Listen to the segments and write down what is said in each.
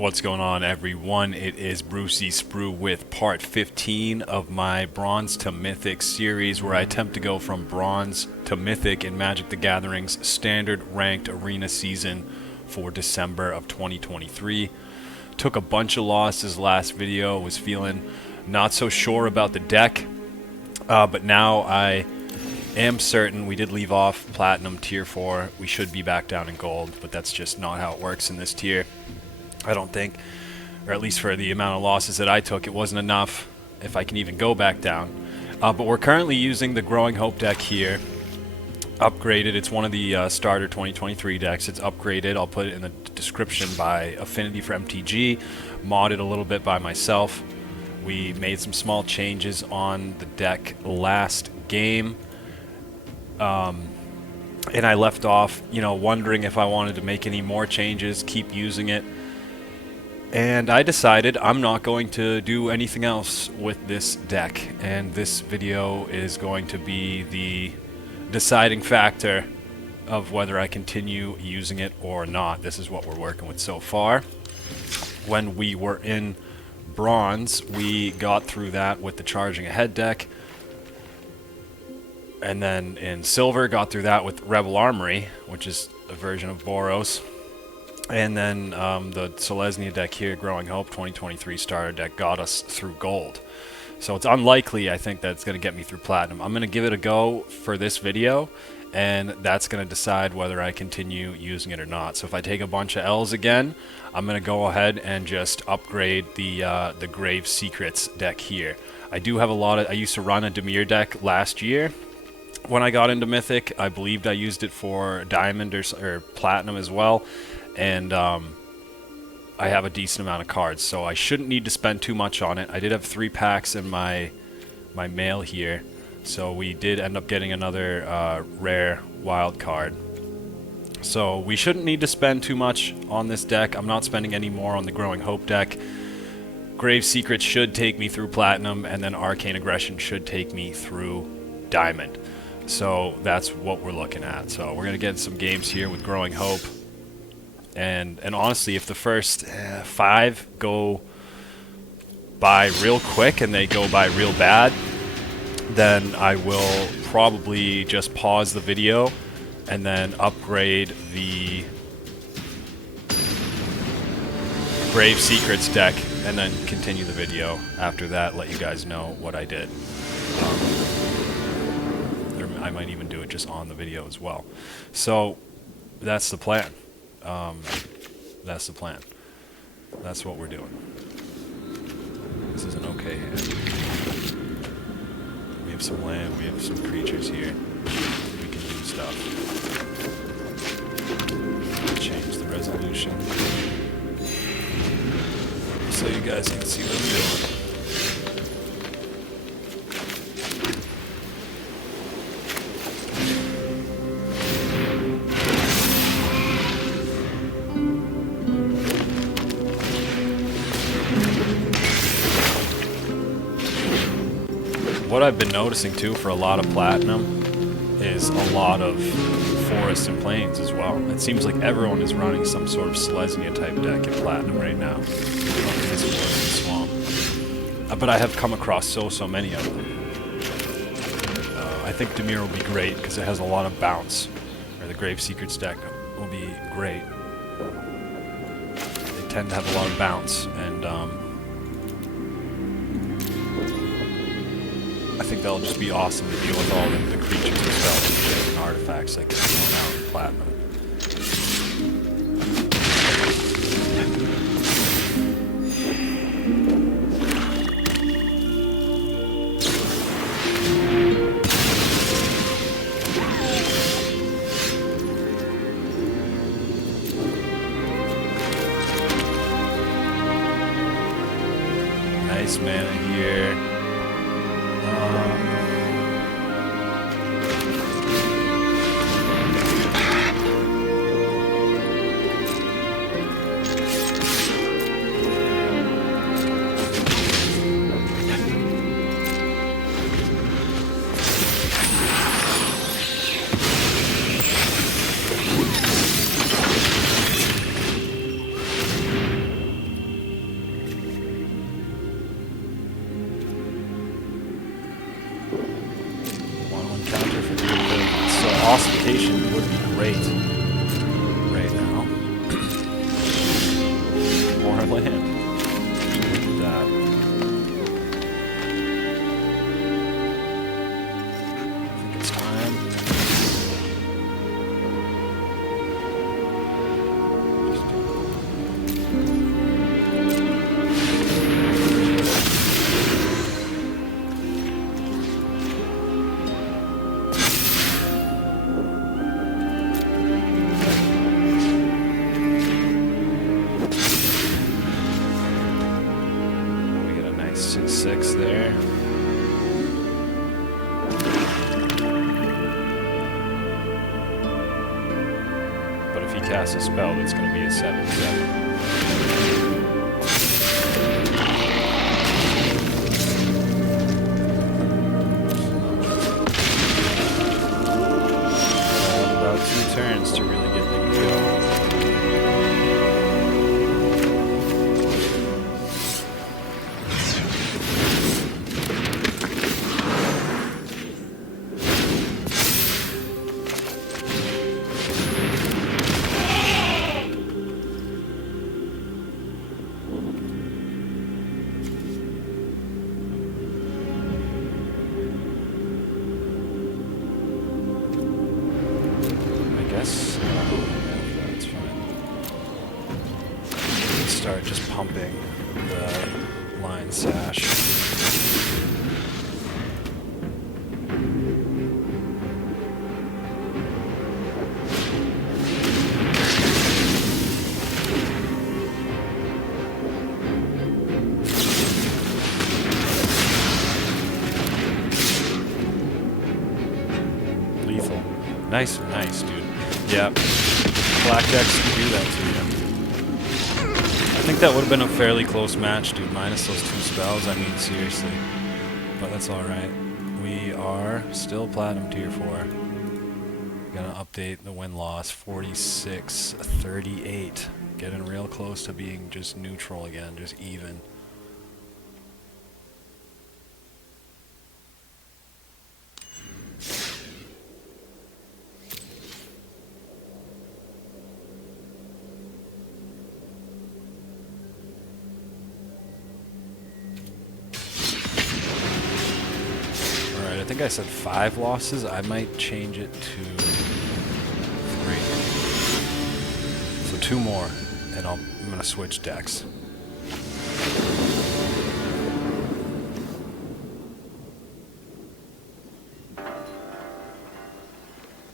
What's going on, everyone? It is Brucey Sprue with part 15 of my Bronze to Mythic series, where I attempt to go from Bronze to Mythic in Magic the Gathering's standard ranked arena season for December of 2023. Took a bunch of losses last video, was feeling not so sure about the deck, but now I am certain. We did leave off Platinum Tier 4. We should be back down in Gold, but that's just not how it works in this tier. I don't think, or at least for the amount of losses that I took, it wasn't enough if I can even go back down. But we're currently using the Growing Hope deck here, upgraded. It's one of the starter 2023 decks. It's upgraded. I'll put it in the description by Affinity for MTG, modded a little bit by myself. We made some small changes on the deck last game. And I left off, wondering if I wanted to make any more changes, keep using it. And I decided I'm not going to do anything else with this deck, and this video is going to be the deciding factor of whether I continue using it or not. This is what we're working with so far. When we were in Bronze, we got through that with the Charging Ahead deck, and then in Silver got through that with Rebel Armory, which is a version of Boros. And then the Selesnya deck here, Growing Hope 2023 starter deck, got us through Gold. So it's unlikely, I think, that it's going to get me through Platinum. I'm going to give it a go for this video, and that's going to decide whether I continue using it or not. So if I take a bunch of L's again, I'm going to go ahead and just upgrade the Grave Secrets deck here. I do have I used to run a Dimir deck last year. When I got into Mythic, I believed I used it for Diamond or Platinum as well. And I have a decent amount of cards, so I shouldn't need to spend too much on it. I did have 3 packs in my mail here, so we did end up getting another rare wild card. So we shouldn't need to spend too much on this deck. I'm not spending any more on the Growing Hope deck. Grave Secrets should take me through Platinum, and then Arcane Aggression should take me through Diamond. So that's what we're looking at. So we're going to get some games here with Growing Hope. And honestly, if the first 5 go by real quick and they go by real bad, then I will probably just pause the video and then upgrade the Grave Secrets deck and then continue the video after that, let you guys know what I did. I might even do it just on the video as well. So that's the plan. That's the plan. That's what we're doing. This is an okay hand. We have some land, we have some creatures here. We can do stuff. Change the resolution so you guys can see what I'm doing. What I've been noticing too for a lot of Platinum is a lot of Forests and Plains as well. It seems like everyone is running some sort of Selesnya type deck in Platinum right now. This Forest and Swamp. But I have come across so many of them. I think Dimir will be great because it has a lot of bounce. Or the Grave Secrets deck will be great. They tend to have a lot of bounce, and I think that'll just be awesome to deal with all the creatures and spells and shit and artifacts that get thrown out in Platinum. Nice mana here. location would be great right now. More land. Look at that. I think it's time. We get a nice 6/6 there. But if he casts a spell, that's going to be a 7/7. About 2 turns to really get things going. Yes, that's fine. Let's start just pumping the line sash. Lethal. Nice, dude. Yeah, black decks can do that to you. I think that would have been a fairly close match, dude, minus those 2 spells. I mean, seriously. But that's alright. We are still Platinum Tier 4. Gonna update the win-loss, 46-38. Getting real close to being just neutral again, just even. I think I said 5 losses. I might change it to 3. So 2 more, and I'm gonna switch decks.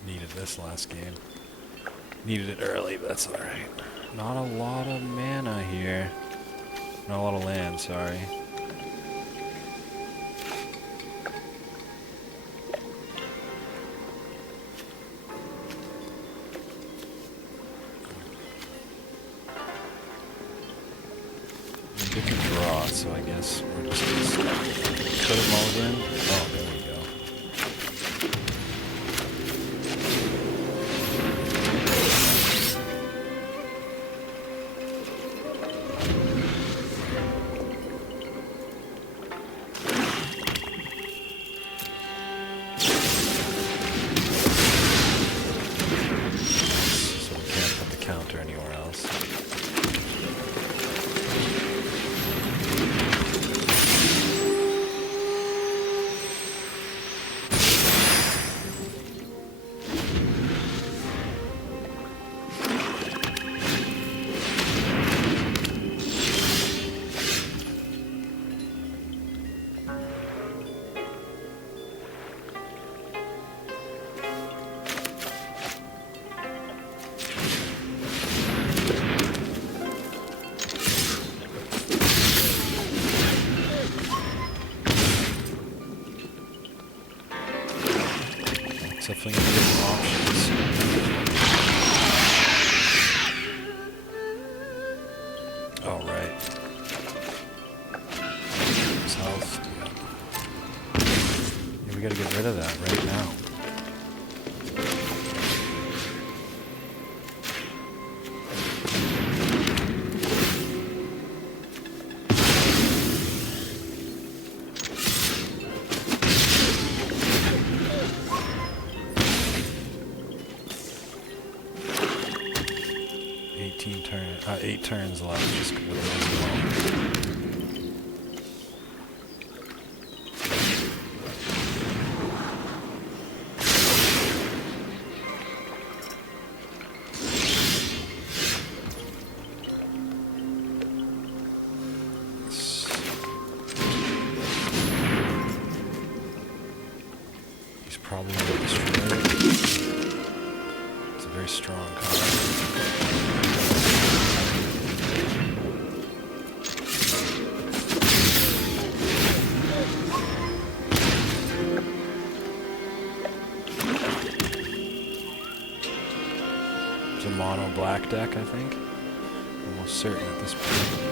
Needed this last game. Needed it early, but that's alright. Not a lot of mana here. Not a lot of land, sorry. We can draw, so I guess we're just gonna put them all in. Oh, there we go. So we can't put the counter anywhere else. Definitely gonna get some options. Oh, right. His health. Yeah, we gotta get rid of that right now. 8 turns left just with those alone. He's probably going to destroy it. It's a very strong card. A mono black deck, I think. Almost certain at this point.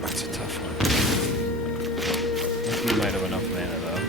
That's a tough one. I think we might have enough mana though.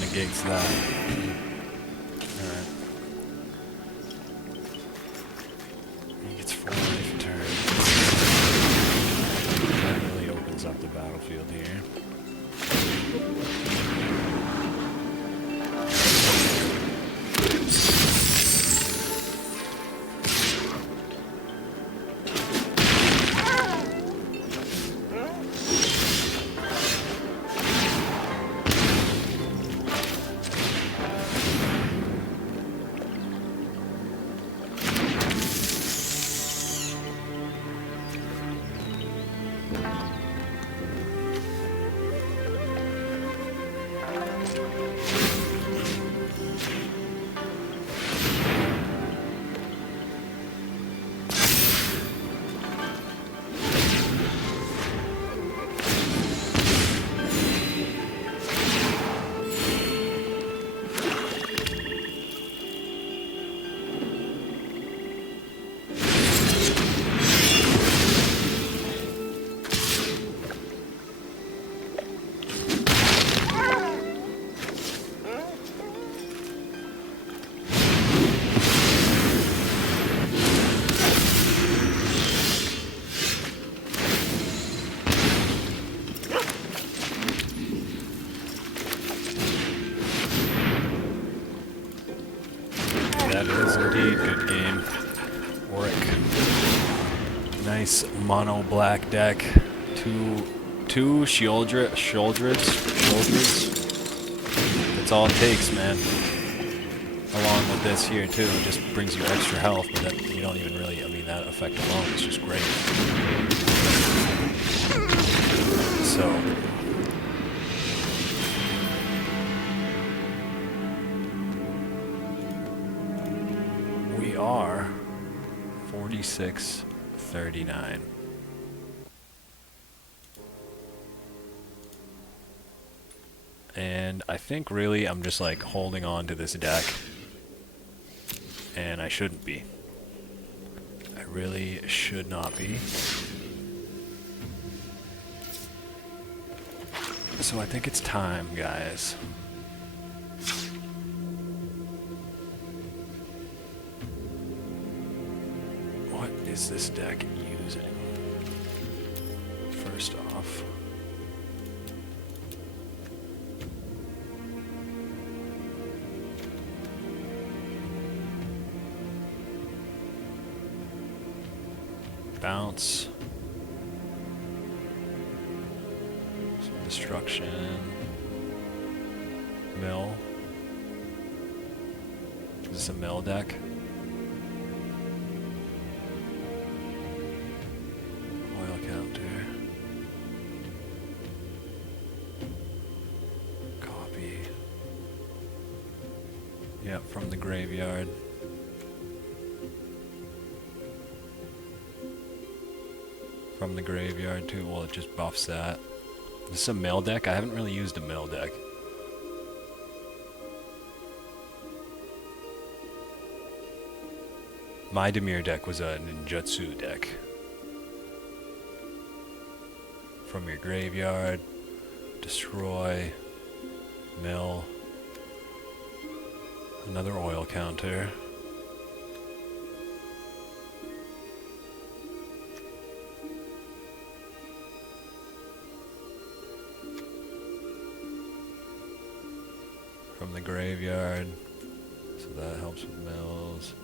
Negates that. Alright. He gets 4 life a turn. That really opens up the battlefield here. That is indeed good game. Auric. Nice mono black deck. Two Shouldreds. That's all it takes, man. Along with this here too, it just brings you extra health, but that, you don't even really, I mean, that effect alone is just great. So we are 46-39. And I think really I'm just like holding on to this deck. And I shouldn't be. I really should not be. So I think it's time, guys. What is this deck using? First off, bounce, some destruction, mill, Is this a mill deck? Oil counter. Copy. Yep, from the graveyard. From the graveyard too. Well, it just buffs that. Is this a mill deck? I haven't really used a mill deck. My Dimir deck was a ninjutsu deck. From your graveyard, destroy, mill, another oil counter. From the graveyard, so that helps with mills.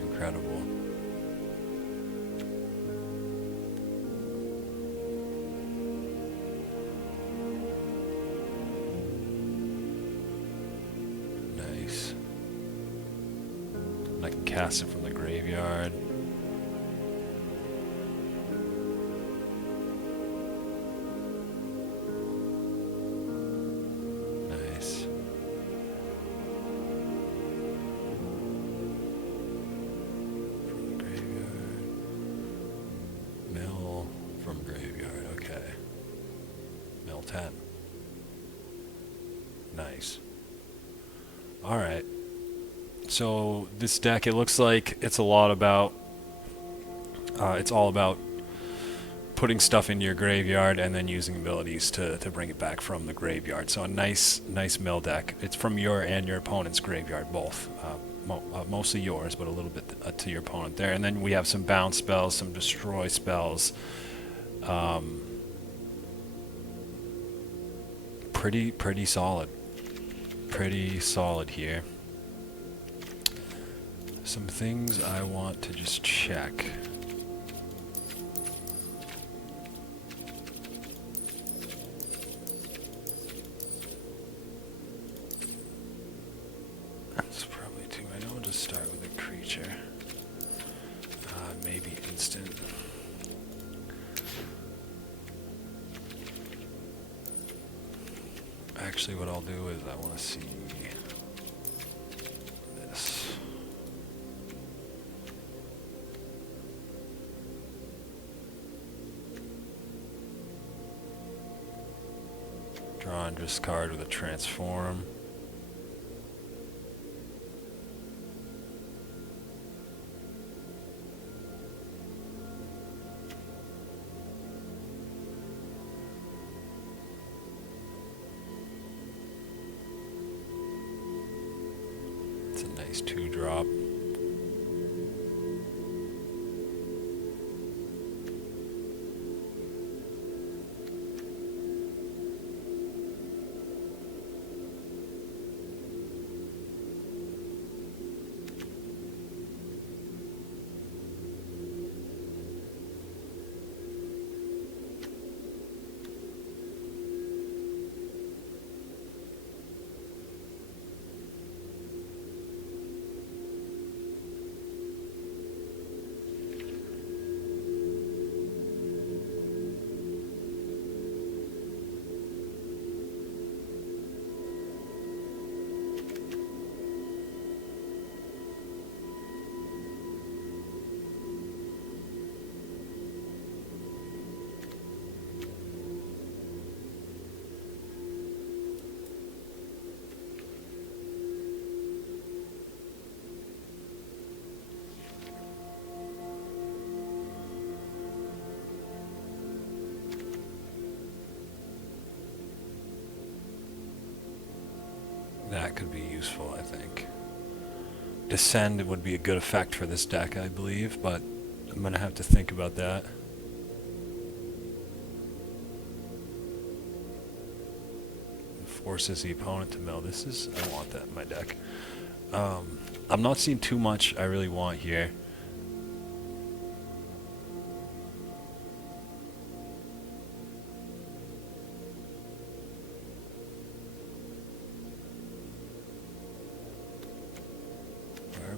Incredible. Nice. And I can cast it from the graveyard. Nice. From the graveyard. Mill from graveyard, okay. Mill 10. Nice. Alright. So this deck, it looks like it's a lot about, it's all about putting stuff into your graveyard and then using abilities to bring it back from the graveyard. So a nice mill deck. It's from your and your opponent's graveyard, both. Mostly yours, but a little bit to your opponent there. And then we have some bounce spells, some destroy spells. Pretty solid. Pretty solid here. Some things I want to just check. That's probably too many. I'll just start with a creature. Maybe instant. Actually, what I'll do is I want to see this. Draw and discard with a transform. It's a nice 2-drop. That could be useful, I think. Descend would be a good effect for this deck, I believe, but I'm going to have to think about that. Forces the opponent to mill. I want that in my deck. I'm not seeing too much I really want here.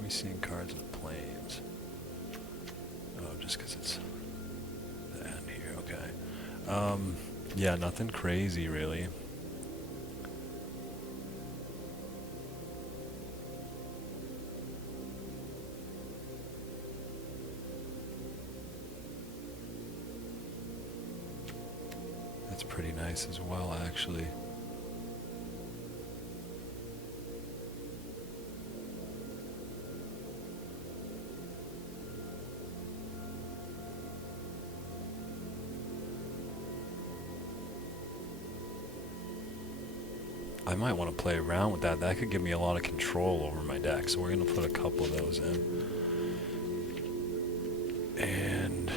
we seeing cards with planes? Oh, just because it's the end here. Okay. Yeah, nothing crazy really. That's pretty nice as well, actually. I might want to play around with that. That could give me a lot of control over my deck, so we're going to put a couple of those in. And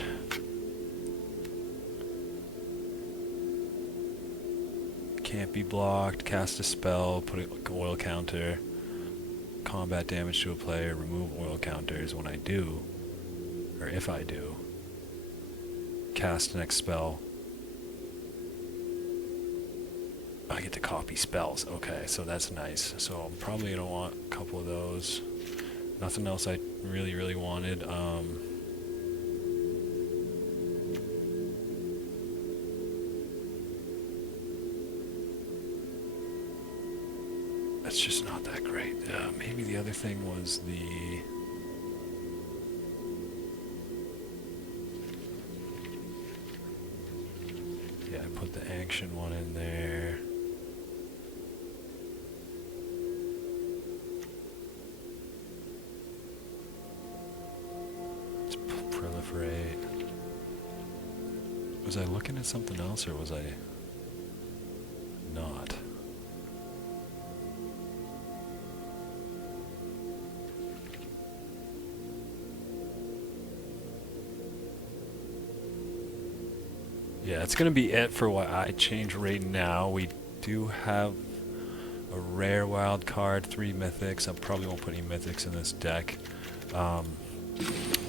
can't be blocked, cast a spell, put an oil counter, combat damage to a player, remove oil counters when I do, or if I do, cast next spell. I get to copy spells. Okay, so that's nice. So I'm probably going to want a couple of those. Nothing else I really wanted. That's just not that great. Maybe the other thing was the... Yeah, I put the action one in there. Let's proliferate. Was I looking at something else or was I not? Yeah, it's going to be it for what I change right now. We do have a rare wild card, 3 mythics. I probably won't put any mythics in this deck.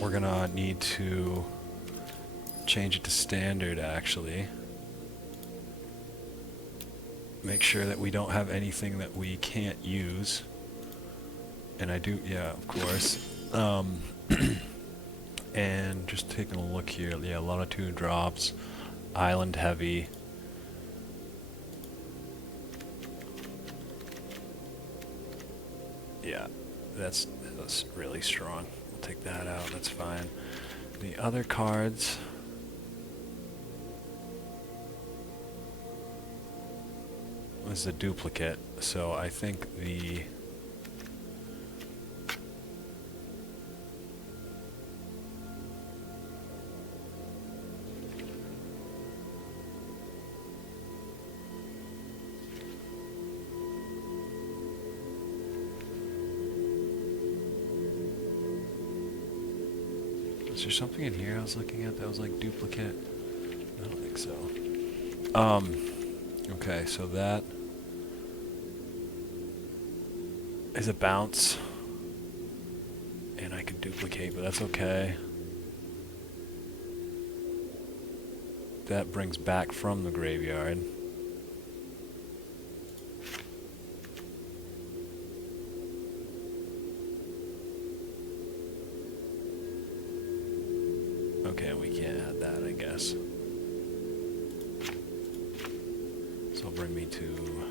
We're going to need to change it to standard, actually. Make sure that we don't have anything that we can't use. And I do, yeah, of course. And just taking a look here, yeah, a lot of 2-drops. Island heavy. Yeah, that's really strong. We'll take that out, that's fine. The other cards... This is a duplicate, so I think the... Is there something in here I was looking at that was like duplicate? I don't think so. Okay, so that is a bounce. And I can duplicate, but that's okay. That brings back from the graveyard. Okay, we can't add that, I guess. So it'll bring me to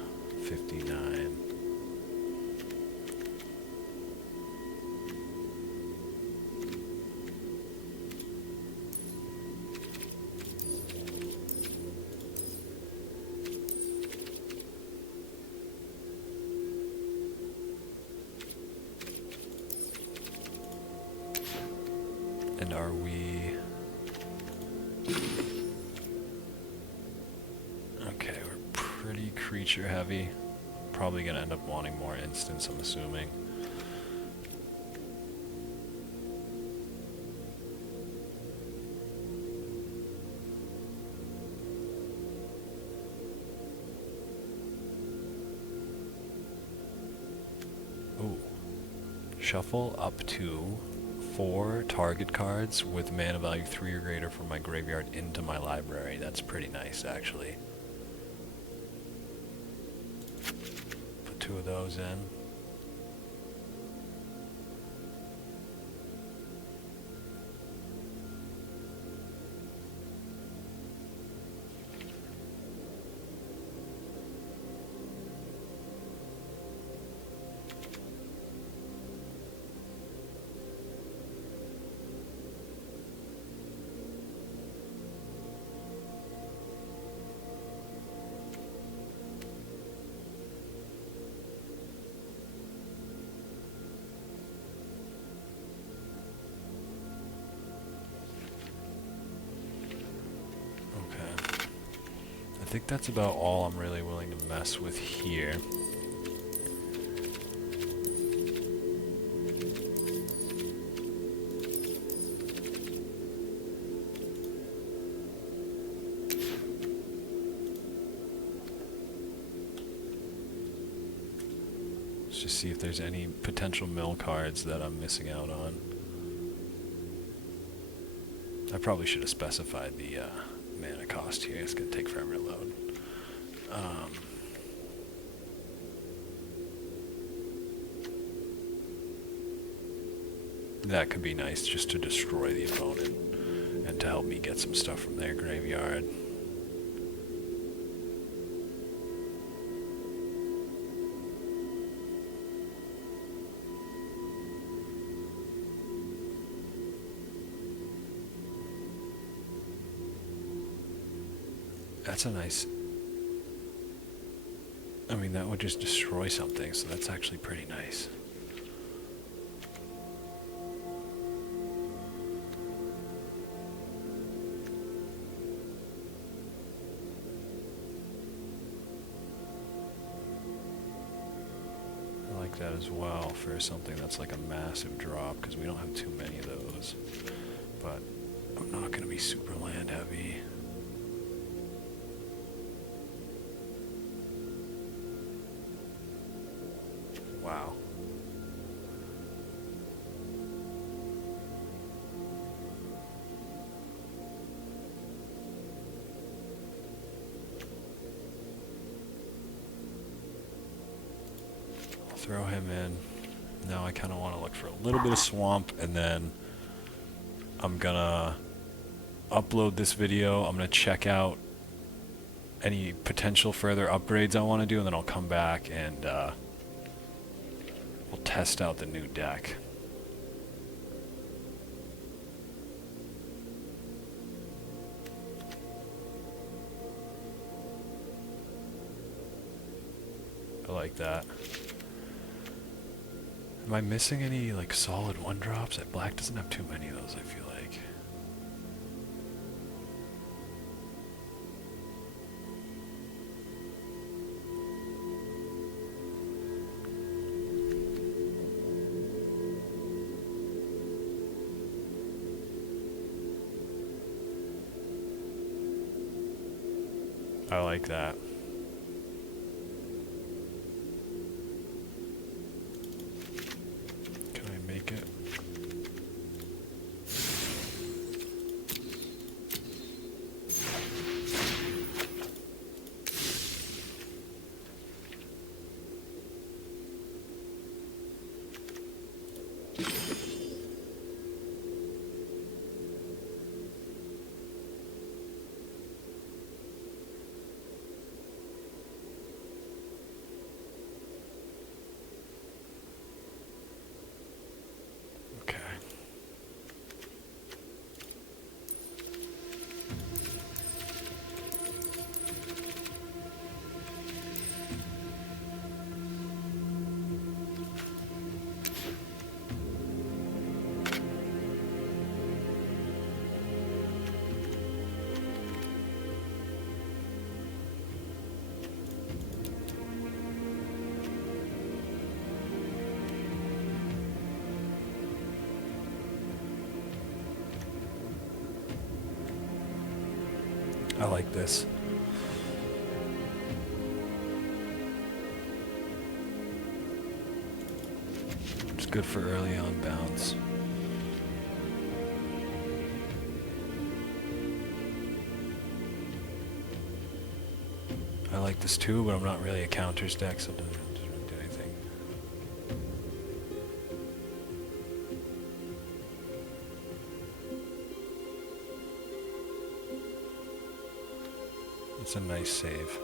59. And are we... Okay, we're pretty creature heavy. Probably gonna end up wanting more instants, I'm assuming. Ooh. Shuffle up to 4 target cards with mana value 3 or greater from my graveyard into my library. That's pretty nice, actually. Put 2 of those in. think that's about all I'm really willing to mess with here. Let's just see if there's any potential mill cards that I'm missing out on. I probably should have specified the mana cost here. It's going to take forever to load. That could be nice just to destroy the opponent and to help me get some stuff from their graveyard. That's a nice... I mean, that would just destroy something, so that's actually pretty nice. I like that as well for something that's like a massive drop, because we don't have too many of those. But I'm not going to be super land heavy. Wow. I'll throw him in. Now I kind of want to look for a little bit of swamp, and then I'm gonna upload this video. I'm gonna check out any potential further upgrades I want to do, and then I'll come back and we'll test out the new deck. I like that. Am I missing any like solid one drops? Black doesn't have too many of those, I feel like. I like that. Can I make it? I like this. It's good for early on bounce. I like this too, but I'm not really a counters deck, so it doesn't really do anything. It's a nice save.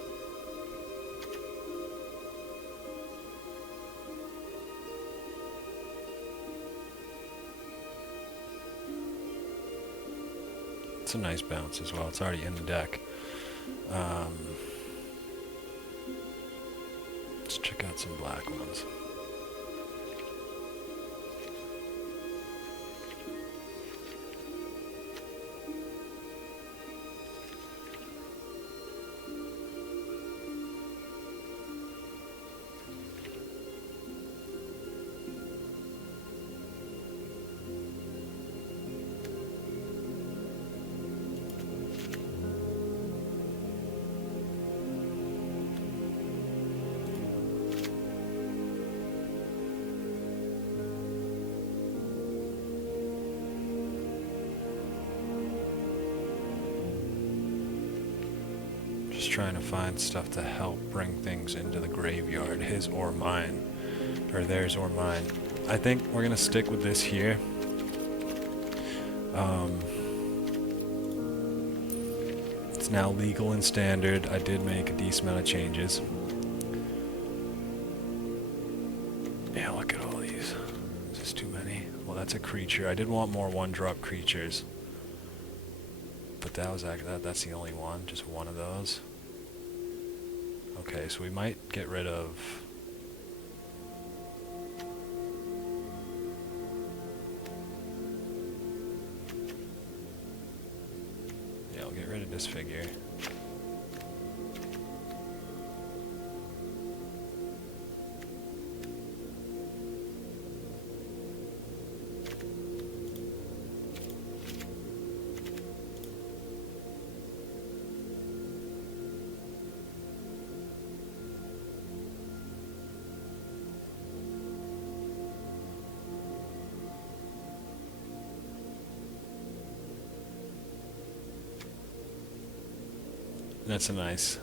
It's a nice bounce as well. It's already in the deck. Let's check out some black ones. Just trying to find stuff to help bring things into the graveyard, his or mine, or theirs or mine. I think we're gonna stick with this here. It's now legal and standard. I did make a decent amount of changes. Yeah, look at all these. Is this too many? Well, that's a creature. I did want more one-drop creatures, but that was that's the only one. Just one of those. Okay, so we might get rid of. Yeah, I'll get rid of this figure. That's a nice,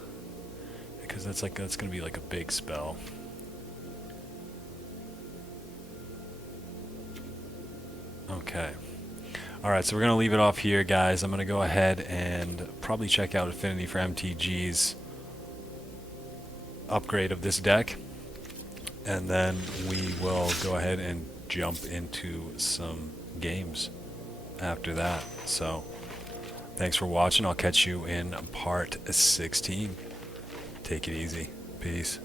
because that's gonna be like a big spell. Okay. Alright, so we're gonna leave it off here, guys. I'm gonna go ahead and probably check out Affinity for MTG's upgrade of this deck, and then we will go ahead and jump into some games after that. So thanks for watching. I'll catch you in part 16. Take it easy. Peace.